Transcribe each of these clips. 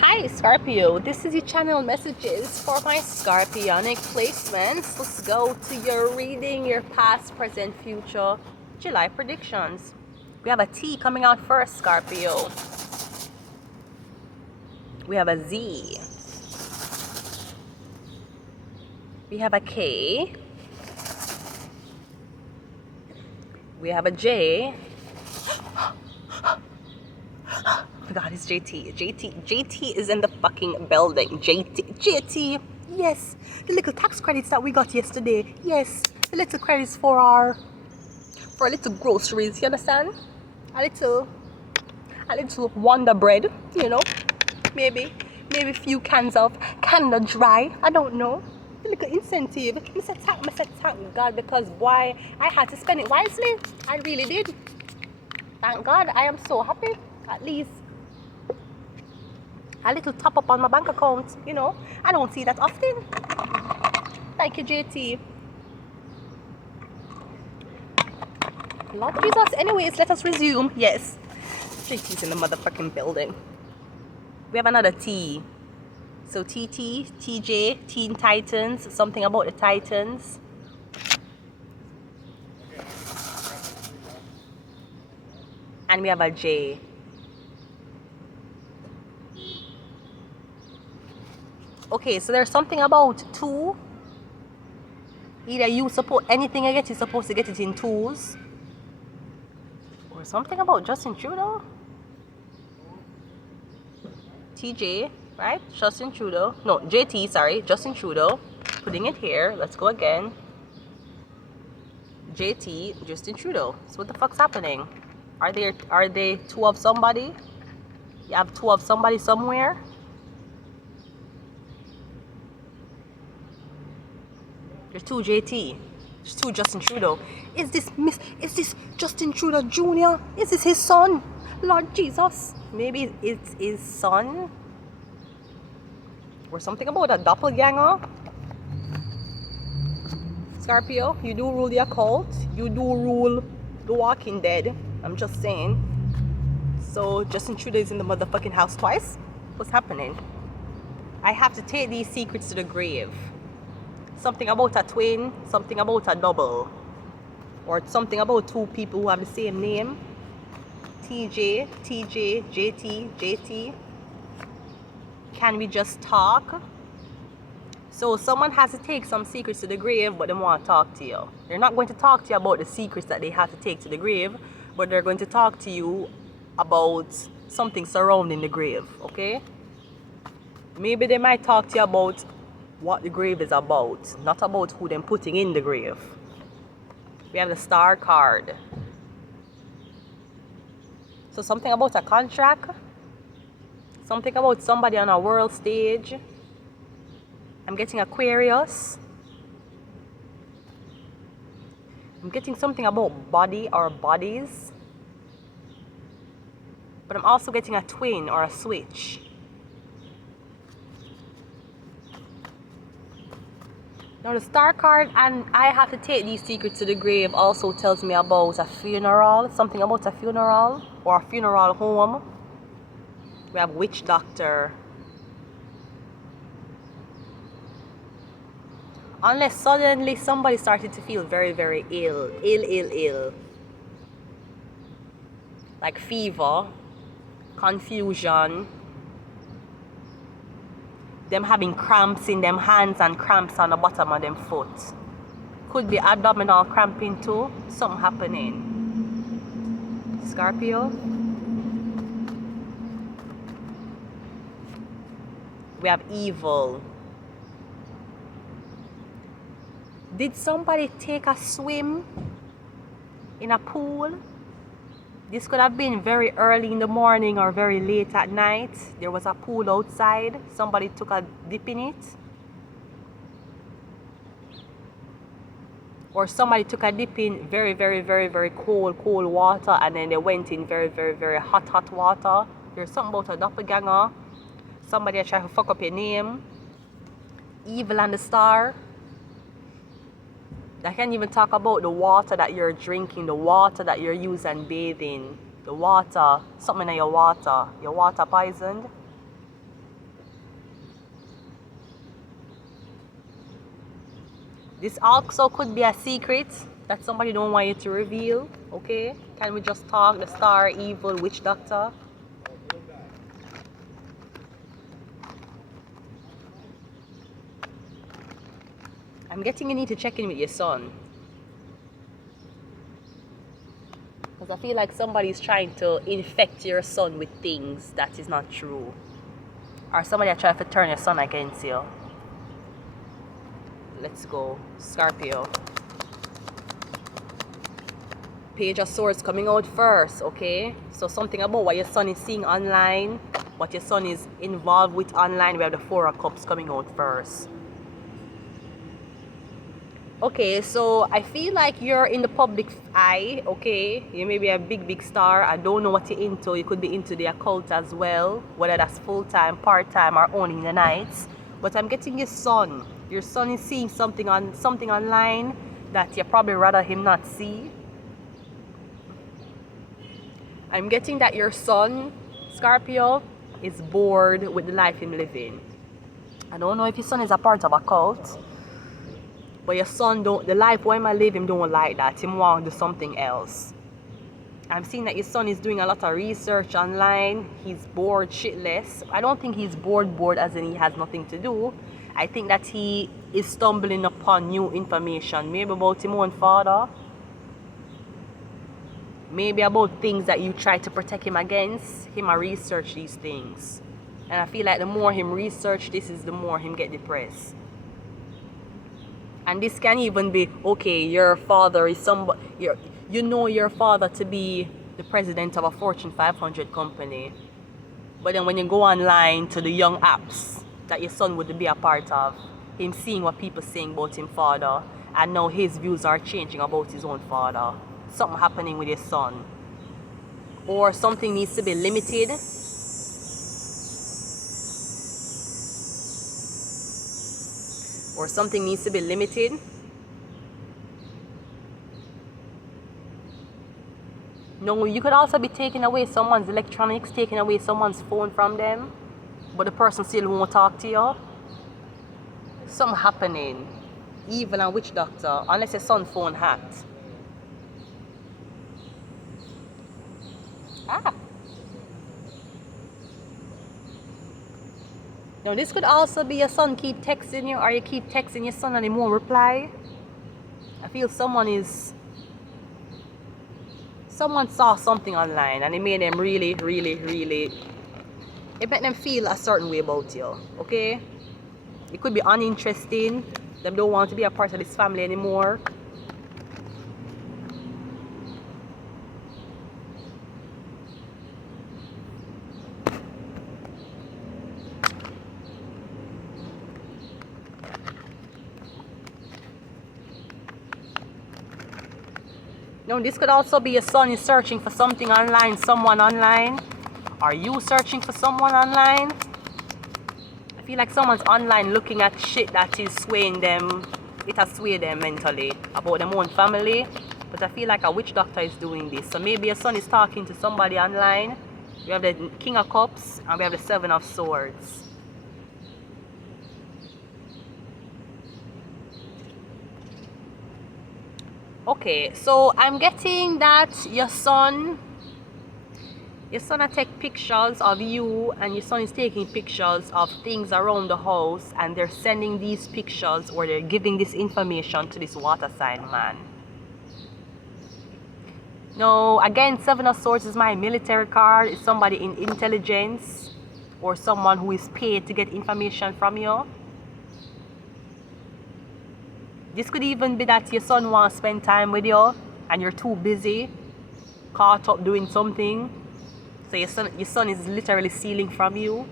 Hi Scorpio, this is your channel messages for my Scorpionic placements. Let's go to your reading, your past, present, future, July predictions. We have a T coming out first, Scorpio. We have a Z. We have a K. We have a J. Oh my god, it's JT. JT is in the fucking building. JT, yes. The little tax credits that we got yesterday. Yes, the little credits for a little groceries, you understand? A little Wonder Bread, you know. Maybe a few cans of Canada Dry. I don't know. The little incentive. I said thank God, because boy, I had to spend it wisely. I really did. Thank God, I am so happy. At least a little top up on my bank account, you know. I don't see that often. Thank you, JT. Lord Jesus. Anyways, let us resume. Yes, JT's in the motherfucking building. We have another T. So TT, TJ, Teen Titans, something about the Titans. And we have a J. Okay, so there's something about two. Either you support anything I get, you're supposed to get it in twos. Or something about Justin Trudeau. TJ, right? Justin Trudeau. No, JT, sorry. Justin Trudeau. Putting it here. Let's go again. JT, Justin Trudeau. So what the fuck's happening? Are they two of somebody? You have two of somebody somewhere? There's two JT. There's two Justin Trudeau. Is this Justin Trudeau Jr.? Is this his son? Lord Jesus. Maybe it's his son? Or something about a doppelganger? Scorpio, you do rule the occult. You do rule the Walking Dead. I'm just saying. So Justin Trudeau is in the motherfucking house twice? What's happening? I have to take these secrets to the grave. Something about a twin, something about a double, or something about two people who have the same name. TJ, JT, JT. Can we just talk? So someone has to take some secrets to the grave, but they want to talk to you. They're not going to talk to you about the secrets that they have to take to the grave, but they're going to talk to you about something surrounding the grave, okay? Maybe they might talk to you about what the grave is about, not about who they're putting in the grave. We have the Star card. So something about a contract, something about somebody on a world stage. I'm getting Aquarius. I'm getting something about body or bodies. But I'm also getting a twin or a switch. Now the Star card, and I have to take these secrets to the grave, also tells me about a funeral, something about a funeral or a funeral home. We have Witch Doctor. Unless suddenly somebody started to feel very, very ill. Like fever, confusion, them having cramps in them hands and cramps on the bottom of them foot. Could be abdominal cramping too. Something happening. Scorpio. We have evil. Did somebody take a swim in a pool? This could have been very early in the morning or very late at night. There was a pool outside. Somebody took a dip in it. Or somebody took a dip in very, very, very, very cold water, and then they went in very, very, very hot water. There's something about a doppelganger. Somebody trying to fuck up your name. Evil and the Star. I can't even talk about the water that you're drinking, the water that you're using bathing, the water, something in your water poisoned. This also could be a secret that somebody don't want you to reveal, okay? Can we just talk? The star, evil, witch doctor. I'm getting you need to check in with your son. Because I feel like somebody's trying to infect your son with things that is not true. Or somebody trying to turn your son against you. Let's go. Scorpio. Page of Swords coming out first, okay? So something about what your son is seeing online, what your son is involved with online. We have the Four of Cups coming out first. Okay, so I feel like you're in the public eye, okay? You may be a big star. I don't know what you're into. You could be into the occult as well, whether that's full-time, part-time, or only in the nights. But I'm getting your son. Your son is seeing something online that you probably rather him not see. I'm getting that your son, Scorpio, is bored with the life he's living. I don't know if your son is a part of a cult. But your son the life where I live him don't like that. Him want to do something else. I'm seeing that your son is doing a lot of research online. He's bored shitless. I don't think he's bored as in he has nothing to do. I think that he is stumbling upon new information. Maybe about his own father. Maybe about things that you try to protect him against. Him research these things. And I feel like the more him research this is the more him get depressed. And this can even be, okay, your father is somebody, you know your father to be the president of a Fortune 500 company. But then when you go online to the young apps that your son would be a part of, him seeing what people saying about him father, and now his views are changing about his own father. Something happening with his son. Or something needs to be limited. Or something needs to be limited. No, you could also be taking away someone's electronics, taking away someone's phone from them, but the person still won't talk to you. Something happening. Even a witch doctor, unless your son's phone hacked. Now this could also be your son keep texting you, or you keep texting your son and he won't reply. I feel someone saw something online and it made them really, it made them feel a certain way about you, okay? It could be uninteresting. They don't want to be a part of this family anymore. Now this could also be your son is searching for something online, someone online. Are you searching for someone online? I feel like someone's online looking at shit that is swaying them. It has swayed them mentally about their own family. But I feel like a witch doctor is doing this. So maybe your son is talking to somebody online. We have the King of Cups and we have the Seven of Swords. Okay, so I'm getting that your son will take pictures of you, and your son is taking pictures of things around the house, and they're sending these pictures or they're giving this information to this water sign man. Now, again, Seven of Swords is my military card. It's somebody in intelligence or someone who is paid to get information from you. This could even be that your son wants to spend time with you and you're too busy, caught up doing something. So your son is literally stealing from you.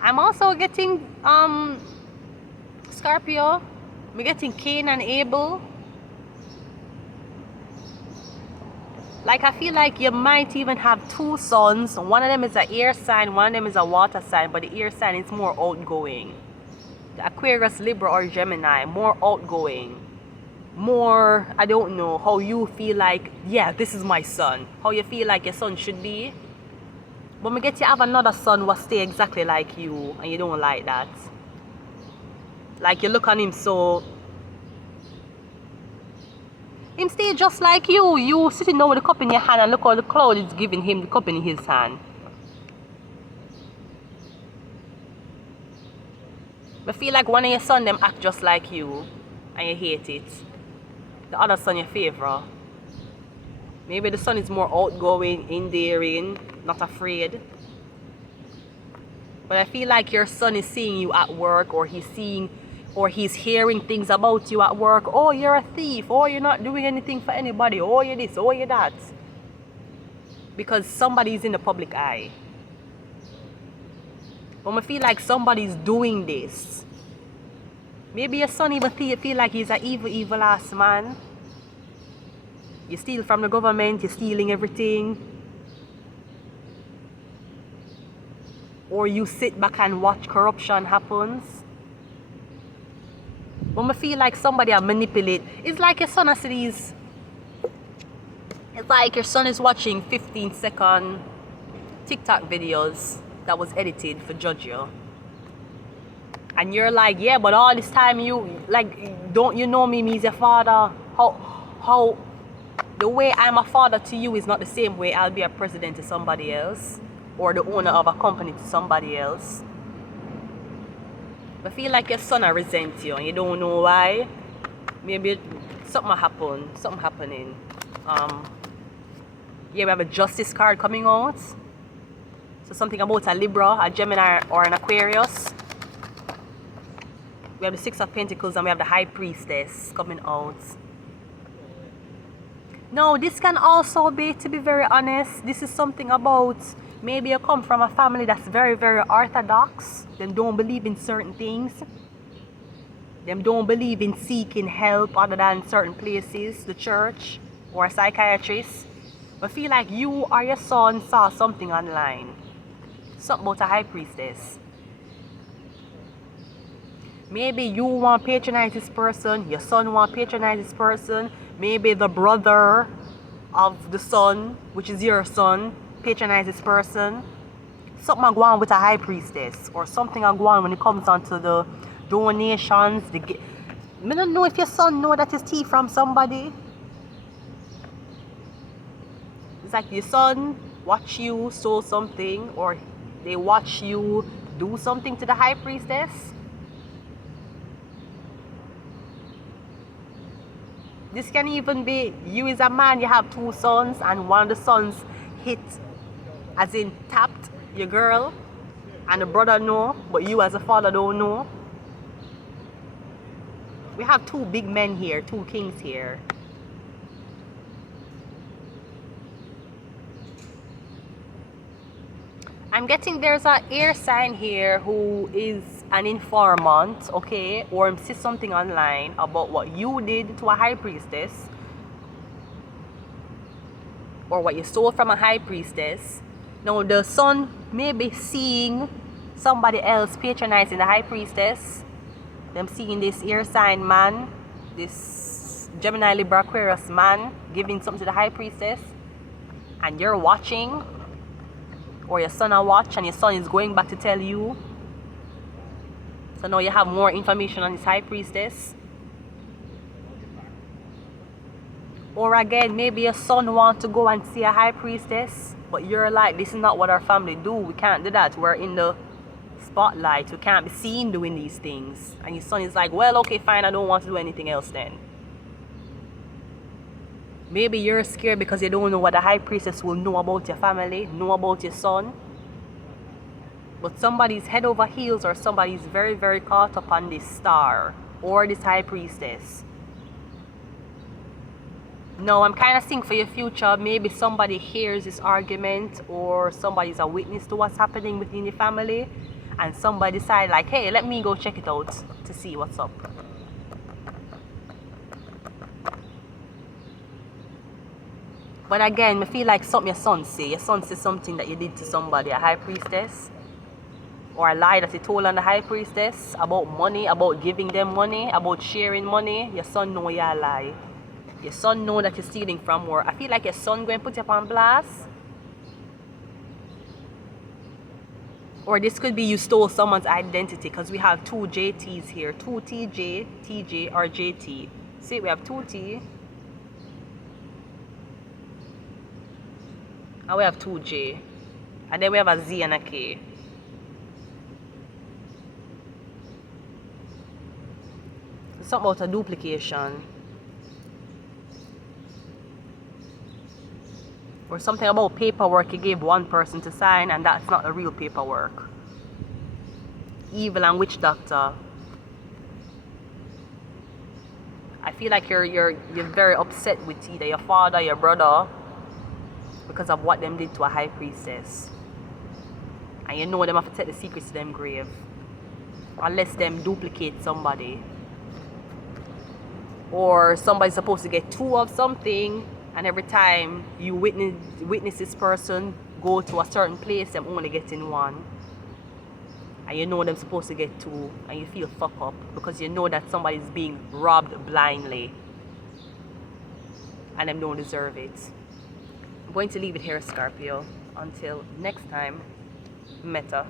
I'm also getting Scorpio. I'm getting Cain and Abel. Like I feel like you might even have two sons. One of them is an air sign, one of them is a water sign, but the air sign is more outgoing. The Aquarius, Libra, or Gemini, more outgoing. More, I don't know, how you feel like, yeah, this is my son. How you feel like your son should be. But me get you have another son who stay exactly like you, and you don't like that. Like you look on him so... Him stay just like you. You sitting down with the cup in your hand and look how the cloud is giving him the cup in his hand. I feel like one of your son them act just like you and you hate it. The other son you favor. Maybe the son is more outgoing, endearing, not afraid. But I feel like your son is seeing you at work, or he's hearing things about you at work. Oh, you're a thief. Oh, you're not doing anything for anybody. Oh, you're this. Oh, you're that. Because somebody's in the public eye. But I feel like somebody's doing this. Maybe your son even feel like he's an evil ass man. You steal from the government, you're stealing everything. Or you sit back and watch corruption happens. But I feel like somebody will manipulate. It's like your son has these... It's like your son is watching 15-second TikTok videos that was edited for judge you. And you're like, yeah, but all this time you... Like, don't you know me as your father? How... The way I'm a father to you is not the same way I'll be a president to somebody else, or the owner of a company to somebody else. I feel like your son will resent you and you don't know why. Maybe something happened, something happening. Yeah, we have a justice card coming out. So something about a Libra, a Gemini, or an Aquarius. We have the Six of Pentacles and we have the High Priestess coming out. No, this can also be, to be very honest, this is something about maybe you come from a family that's very, very orthodox. Them don't believe in certain things. Them don't believe in seeking help other than certain places, the church or a psychiatrist. But I feel like you or your son saw something online. Something about a High Priestess. Maybe you want to patronize this person, your son want to patronize this person. Maybe the brother of the son, which is your son, patronize this person. Something will go on with a High Priestess, or something will go on when it comes on to the donations. I don't know if your son know that his tea from somebody. It's like your son watch you sow something, or they watch you do something to the High Priestess. This can even be you as a man, you have two sons, and one of the sons hit, as in tapped your girl, and the brother know, but you as a father don't know. We have two big men here, two kings here. I'm getting there's an air sign here who is an informant, okay, or see something online about what you did to a High Priestess, or what you stole from a High Priestess. Now the son may be seeing somebody else patronizing the High Priestess. Them seeing this air sign man, this Gemini, Libra, Aquarius man giving something to the High Priestess, and you're watching, or your son will watch, and your son is going back to tell you. So now you have more information on this High Priestess. Or again, maybe your son wants to go and see a High Priestess, but you're like, this is not what our family do. We can't do that. We're in the spotlight. We can't be seen doing these things. And your son is like, well, okay, fine. I don't want to do anything else then. Maybe you're scared because you don't know what the High Priestess will know about your family, know about your son. But somebody's head over heels, or somebody's very, very caught up on this star or this High Priestess. No, I'm kind of seeing for your future, maybe somebody hears this argument, or somebody's a witness to what's happening within the family, and somebody decide like, hey, let me go check it out to see what's up. But again, I feel like something your son say. Your son says something that you did to somebody, a High Priestess, or a lie that you told on the High Priestess about money, about giving them money, about sharing money. Your son know you a lie. Your son know that you're stealing from her. I feel like your son going to put you up on blast. Or this could be you stole someone's identity, because we have two JTs here. 2TJ, TJ, or JT. See, we have 2T. And we have 2J. And then we have a Z and a K. Something about a duplication. Or something about paperwork you gave one person to sign and that's not the real paperwork. Evil and witch doctor. I feel like you're very upset with either your father or your brother because of what them did to a high priestess. And you know them have to take the secrets to them grave. Unless them duplicate somebody. Or somebody's supposed to get two of something, and every time you witness this person go to a certain place, them only getting one. And you know them supposed to get two, and you feel fuck up because you know that somebody's being robbed blindly. And them don't deserve it. I'm going to leave it here, Scorpio. Until next time, Meta.